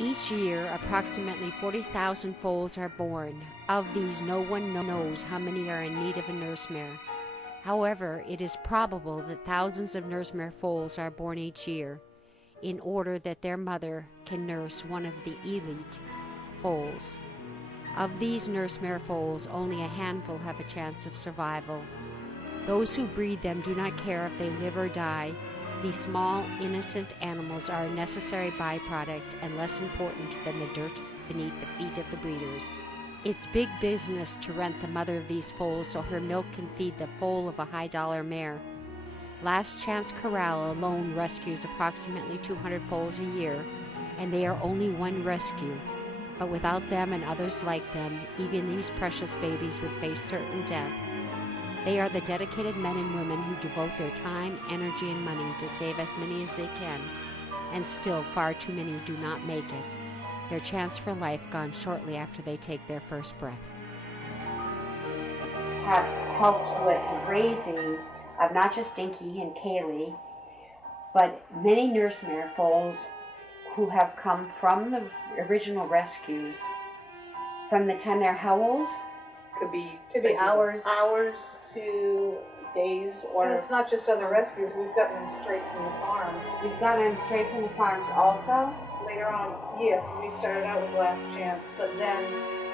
Each year, approximately 40,000 foals are born. Of these, no one knows how many are in need of a nurse mare. However, it is probable that thousands of nurse mare foals are born each year in order that their mother can nurse one of the elite foals. Of these nurse mare foals, only a handful have a chance of survival. Those who breed them do not care if they live or die. These small, innocent animals are a necessary byproduct and less important than the dirt beneath the feet of the breeders. It's big business to rent the mother of these foals so her milk can feed the foal of a high-dollar mare. Last Chance Corral alone rescues approximately 200 foals a year, and they are only one rescue. But without them and others like them, even these precious babies would face certain death. They are the dedicated men and women who devote their time, energy, and money to save as many as they can, and still far too many do not make it. Their chance for life gone shortly after they take their first breath. Have helped with the raising of not just Dinky and Kaylee, but many nurse mare foals who have come from the original rescues. From the time they're how old? Could be hours to days, or and it's not just other rescues. We've gotten them straight from the farm. You've got them straight from the farms also? Later on, yes, we started out with Last Chance, but then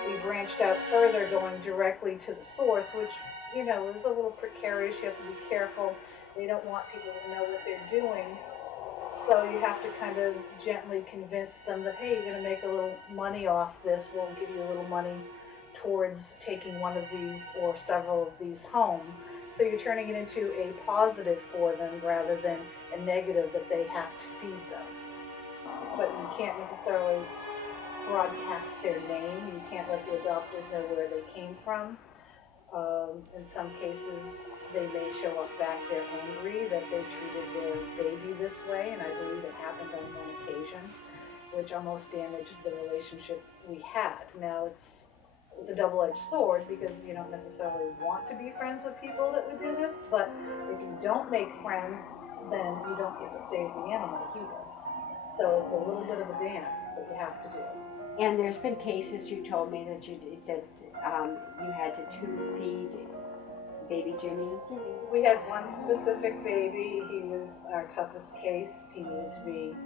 we branched out further, going directly to the source, which, you know, is a little precarious. You have to be careful. They don't want people to know what they're doing. So you have to kind of gently convince them that, hey, you're going to make a little money off this. We'll give you a little money towards taking one of these or several of these home. So you're turning it into a positive for them rather than a negative that they have to feed them. But you can't necessarily broadcast their name. You can't let the adopters know where they came from. In some cases, they may show up back there angry that they treated their baby this way, and I believe it happened on one occasion, which almost damaged the relationship we had. Now, it's a double-edged sword because you don't necessarily want to be friends with people that would do this, but if you don't make friends, then you don't get to save the animals either. So it's a little bit of a dance that you have to do. And there's been cases you told me that you had to tube feed baby Jimmy. We had one specific baby. He was our toughest case. He needed to be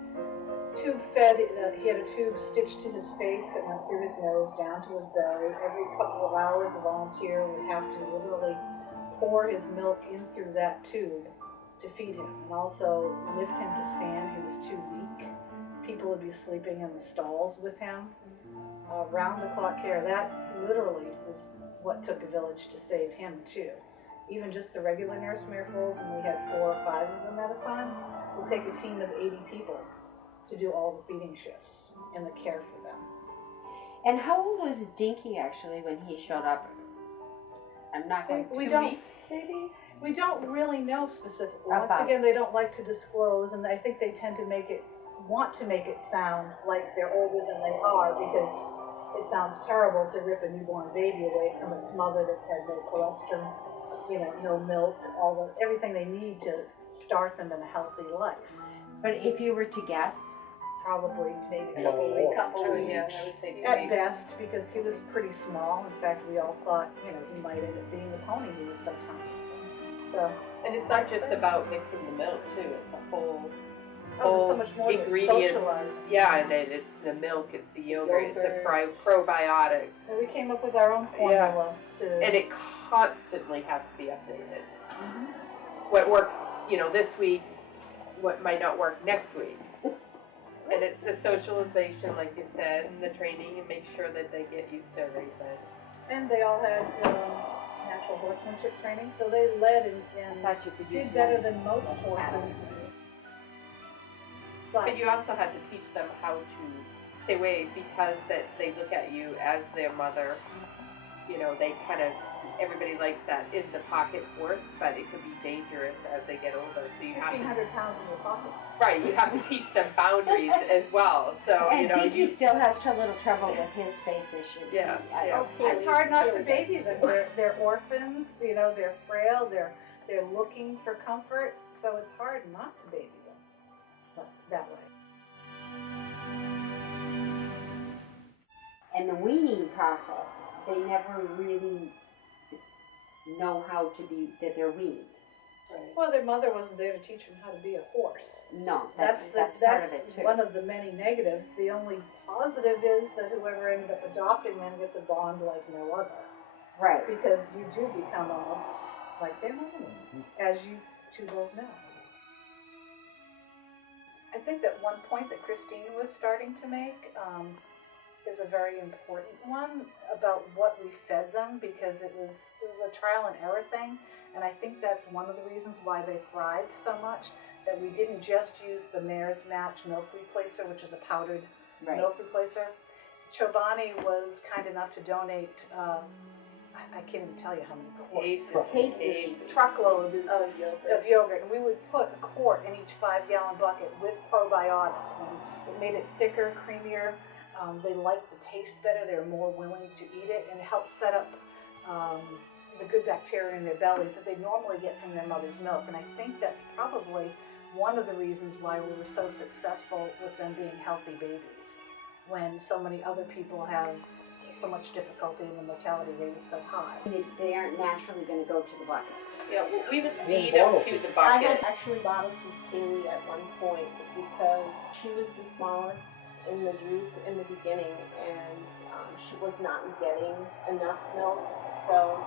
tube fed. He had a tube stitched to his face that went through his nose down to his belly. Every couple of hours, a volunteer would have to literally pour his milk in through that tube to feed him, and also lift him to stand. He was too weak. People would be sleeping in the stalls with him. Round-the-clock care. That literally was what took a village to save him too. Even just the regular nurse mare foals, when we had 4 or 5 of them at a time, would take a team of 80 people to do all the feeding shifts and the care for them. And how old was Dinky actually when he showed up? I'm not going to. We don't really know specifically. Once again, they don't like to disclose, and I think they tend to want to make it sound like they're older than they are, because it sounds terrible to rip a newborn baby away from its mother that's had no colostrum, no milk, everything they need to start them in a healthy life. But if you were to guess, probably maybe a couple of weeks at best, because he was pretty small. In fact, we all thought, he might end up being a pony he was sometime. So, and it's not just about mixing the milk too. It's the whole so much more ingredient. Yeah, and it's the milk, it's the yogurt, it's the probiotics. And we came up with our own formula and it constantly has to be updated. Mm-hmm. What works, this week, what might not work next week. And it's the socialization, like you said, and the training, and make sure that they get used to everything. And they all had natural horsemanship training, so they led and did better than most horses. But you also had to teach them how to stay away, because that they look at you as their mother. They kind of, everybody likes that in the pocket work, but it could be dangerous as they get older. So you have 1,500 pounds in your pockets. Right, you have to teach them boundaries as well. So and Dinky still has a little trouble with his face issues. Yeah. It's hard not to baby them. They're orphans. They're frail. They're looking for comfort. So it's hard not to baby them that way. And the weaning process, they never really know how to be, that they're weaned. Right. Well, their mother wasn't there to teach them how to be a horse. No, that's part of it too. One of the many negatives. The only positive is that whoever ended up adopting them gets a bond like no other. Right. Because you do become almost like their mother, as you two both know. I think that one point that Christine was starting to make is a very important one about what we fed them, because it was a trial and error thing, and I think that's one of the reasons why they thrived so much, that we didn't just use the Mare's Match milk replacer, which is a powdered milk replacer. Chobani was kind enough to donate, I can't even tell you how many Cases. truckloads of yogurt, and we would put a quart in each 5-gallon bucket with probiotics, and it made it thicker, creamier. They liked the taste better. They were more willing to eat it, and it helped set up the good bacteria in their bellies that they normally get from their mother's milk. And I think that's probably one of the reasons why we were so successful with them being healthy babies, when so many other people have so much difficulty and the mortality rate is so high. They aren't naturally going to go to the bucket. Yeah, well, we would feed them to the bucket. I had actually bottled from Kaylee at one point because she was the smallest in the group in the beginning, and she was not getting enough milk. So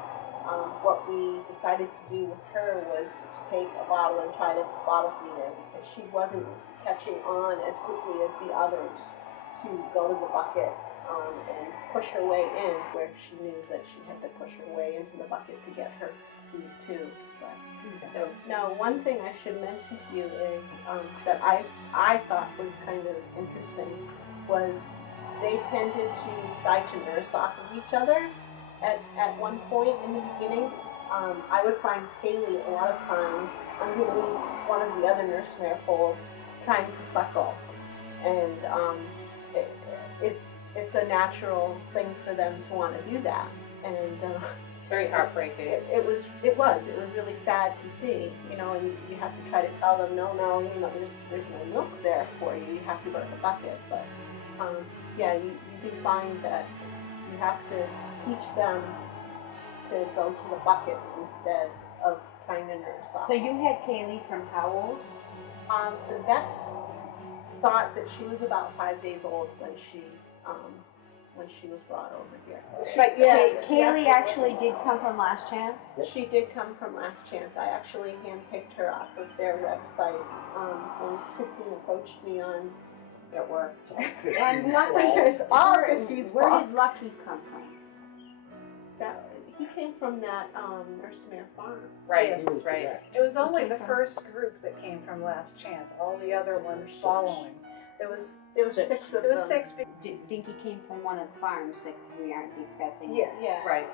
what we decided to do with her was to take a bottle and try to bottle feed her, because she wasn't catching on as quickly as the others to go to the bucket and push her way in, where she knew that she had to push her way into the bucket to get her food too. But, so, now, one thing I should mention to you is that I thought was kind of interesting was they tended to try to nurse off of each other at one point in the beginning. I would find Kaylee a lot of times underneath one of the other Nurse Mare Foals trying to suckle, and it's a natural thing for them to want to do that, and Very heartbreaking. it was really sad to see, and you have to try to tell them, no, there's no milk there for you. You have to go to the bucket. But you do find that you have to teach them to go to the bucket instead of trying to nurse off. So you had Kaylee from how old? The vet thought that she was about 5 days old when she was brought over here. But Kaylee actually did come from Last Chance? She did come from Last Chance. I actually handpicked her off of their website when Christine approached me on their work. And Lucky, where did Lucky come from? He came from that Nurse Mare farm. Right, Yes. right. It was only the first group that came from Last Chance. All the other ones following. There was six of them. Dinky came from one of the farms that we aren't discussing. Yes. Yeah. Right.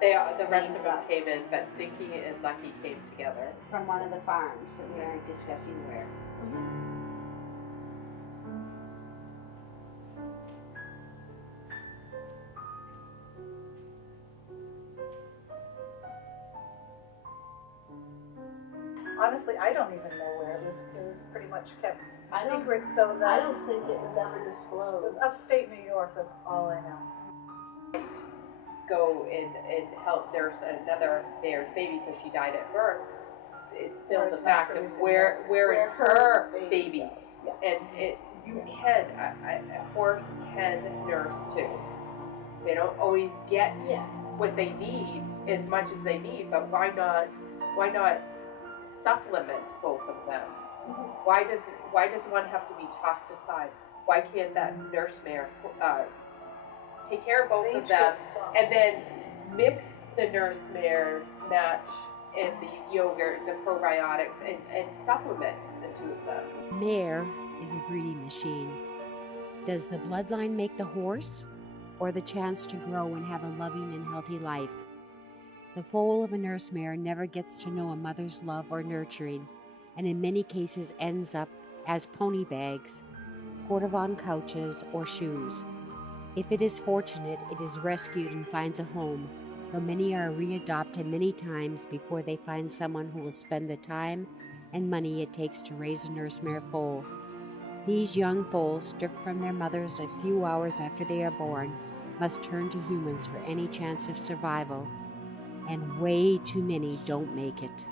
The rest of them came in, but Dinky and Lucky came together. From one of the farms that we aren't discussing where. Honestly, I don't even know where it was. It was pretty much kept I don't secret, so that I don't think it was ever it disclosed. was upstate New York. That's all I know. Go and help nurse another mare's baby because she died at birth. It's still the fact of where is her baby, and a horse can nurse too. They don't always get what they need as much as they need, but why not supplement both of them? Why does one have to be tossed aside? Why can't that nurse mare take care of both of them and then mix the nurse mare's match and the yogurt, the probiotics, and supplement the two of them? Mare is a breeding machine. Does the bloodline make the horse, or the chance to grow and have a loving and healthy life? The foal of a nurse mare never gets to know a mother's love or nurturing, and in many cases ends up as pony bags, Cordovan couches, or shoes. If it is fortunate, it is rescued and finds a home, though many are readopted many times before they find someone who will spend the time and money it takes to raise a nurse mare foal. These young foals, stripped from their mothers a few hours after they are born, must turn to humans for any chance of survival, and way too many don't make it.